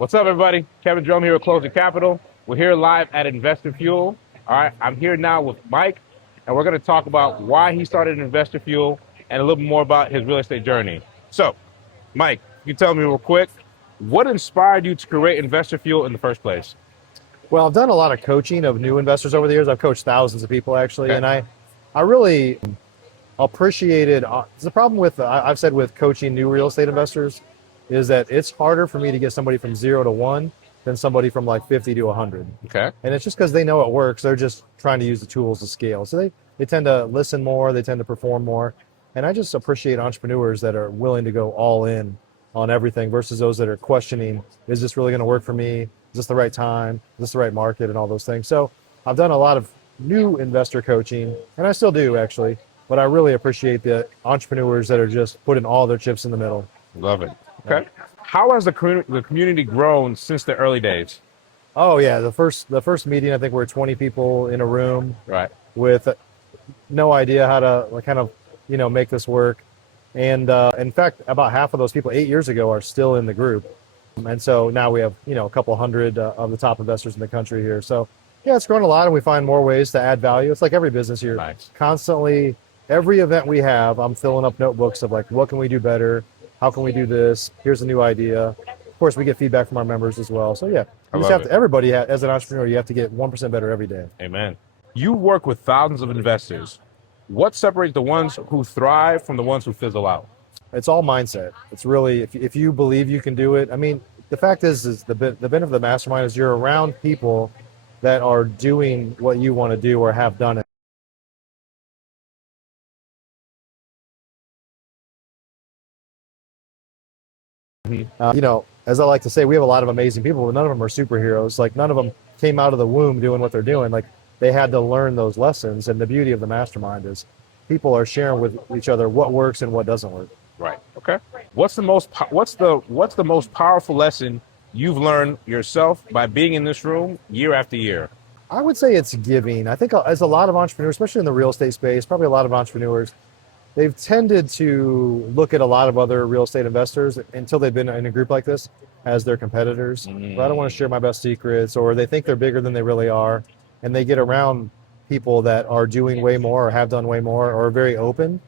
What's up, everybody? Kevin Drum here with Closing Capital. We're here live at Investor Fuel. All right, I'm here now with Mike, and we're going to talk about why he started Investor Fuel and a little bit more about his real estate journey. So, Mike, you tell me real quick, what inspired you to create Investor Fuel in the first place? Well, I've done a lot of coaching of new investors over the years. I've coached thousands of people actually, and I really appreciated. The problem with I've said with coaching new real estate investors is that it's harder for me to get somebody from 0 to 1 than somebody from like 50 to 100. Okay. And it's just because they know it works. They're just trying to use the tools to scale. So they tend to listen more. They tend to perform more. And I just appreciate entrepreneurs that are willing to go all in on everything versus those that are questioning, is this really going to work for me? Is this the right time? Is this the right market? And all those things. So I've done a lot of new investor coaching, and I still do actually, but I really appreciate the entrepreneurs that are just putting all their chips in the middle. Love it. Okay. How has the community grown since the early days? Oh yeah, the first meeting, I think we're 20 people in a room, Right. with no idea how to kind of make this work. And in fact, about half of those people 8 years ago are still in the group. And so now we have a couple hundred of the top investors in the country here. So yeah, it's grown a lot, and we find more ways to add value. It's like every business here. Nice. Constantly, every event we have, I'm filling up notebooks of like, what can we do better? How can we do this? Here's a new idea. Of course, we get feedback from our members as well. So yeah, you just have to, everybody as an entrepreneur, you have to get 1% better every day. Amen. You work with thousands of investors. What separates the ones who thrive from the ones who fizzle out? It's all mindset. It's really, if you believe you can do it. I mean, the fact is the benefit of the mastermind is you're around people that are doing what you want to do or have done it. As I like to say, we have a lot of amazing people, but none of them are superheroes. Like, none of them came out of the womb doing what they're doing. Like, they had to learn those lessons. And the beauty of the mastermind is people are sharing with each other what works and what doesn't work. Right. Okay. What's the most powerful lesson you've learned yourself by being in this room year after year? I would say it's giving. I think as a lot of entrepreneurs, especially in the real estate space, probably a lot of entrepreneurs, they've tended to look at a lot of other real estate investors until they've been in a group like this as their competitors. But I don't want to share my best secrets, or they think they're bigger than they really are. And they get around people that are doing way more or have done way more or are very open.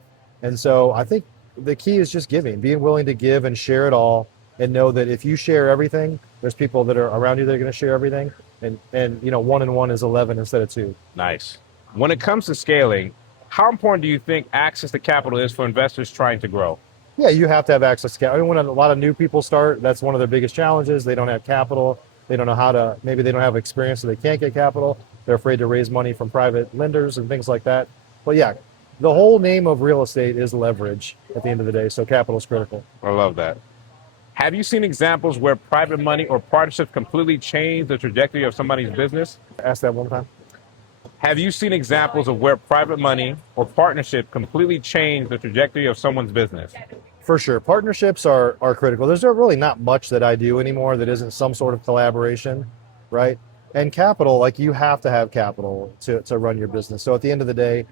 And so I think the key is just giving, being willing to give and share it all, and know that if you share everything, there's people that are around you that are going to share everything. And 1 and 1 is 11 instead of 2. Nice. When it comes to scaling, how important do you think access to capital is for investors trying to grow? Yeah, you have to have access to capital. I mean, when a lot of new people start, that's one of their biggest challenges. They don't have capital. They don't know how to, maybe they don't have experience, so they can't get capital. They're afraid to raise money from private lenders and things like that. But yeah, the whole name of real estate is leverage at the end of the day, so capital is critical. I love that. Have you seen examples where private money or partnerships completely changed the trajectory of somebody's business? Ask that one more time. Have you seen examples of where private money or partnership completely changed the trajectory of someone's business? For sure. Partnerships are critical. There's really not much that I do anymore that isn't some sort of collaboration, right? And capital, like, you have to have capital to run your business. So at the end of the day,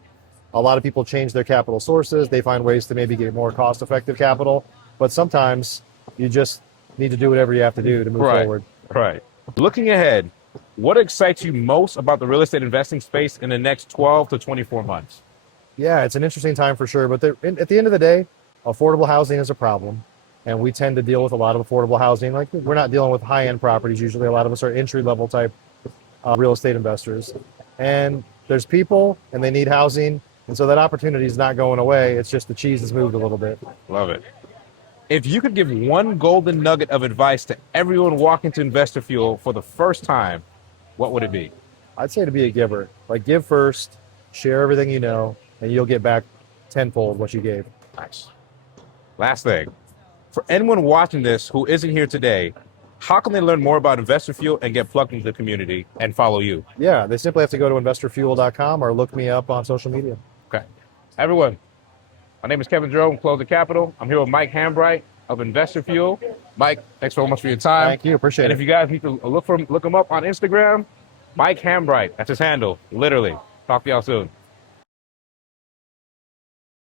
a lot of people change their capital sources. They find ways to maybe get more cost-effective capital. But sometimes you just need to do whatever you have to do to move forward. Right. Looking ahead, what excites you most about the real estate investing space in the next 12 to 24 months? Yeah, it's an interesting time for sure. But at the end of the day, affordable housing is a problem. And we tend to deal with a lot of affordable housing. Like, we're not dealing with high-end properties usually. A lot of us are entry-level type real estate investors. And there's people, and they need housing. And so that opportunity is not going away. It's just the cheese has moved a little bit. Love it. If you could give one golden nugget of advice to everyone walking to Investor Fuel for the first time, what would it be? I'd say to be a giver. Like, give first, share everything you know, and you'll get back tenfold what you gave. Nice. Last thing. For anyone watching this who isn't here today, how can they learn more about Investor Fuel and get plugged into the community and follow you? Yeah, they simply have to go to investorfuel.com or look me up on social media. Okay. Everyone, my name is Kevin Drum, Closing Capital. I'm here with Mike Hambright of Investor Fuel. Mike, thanks so much for your time. Thank you, appreciate it. And if you guys need to look him up on Instagram, Mike Hambright, that's his handle, literally. Talk to y'all soon.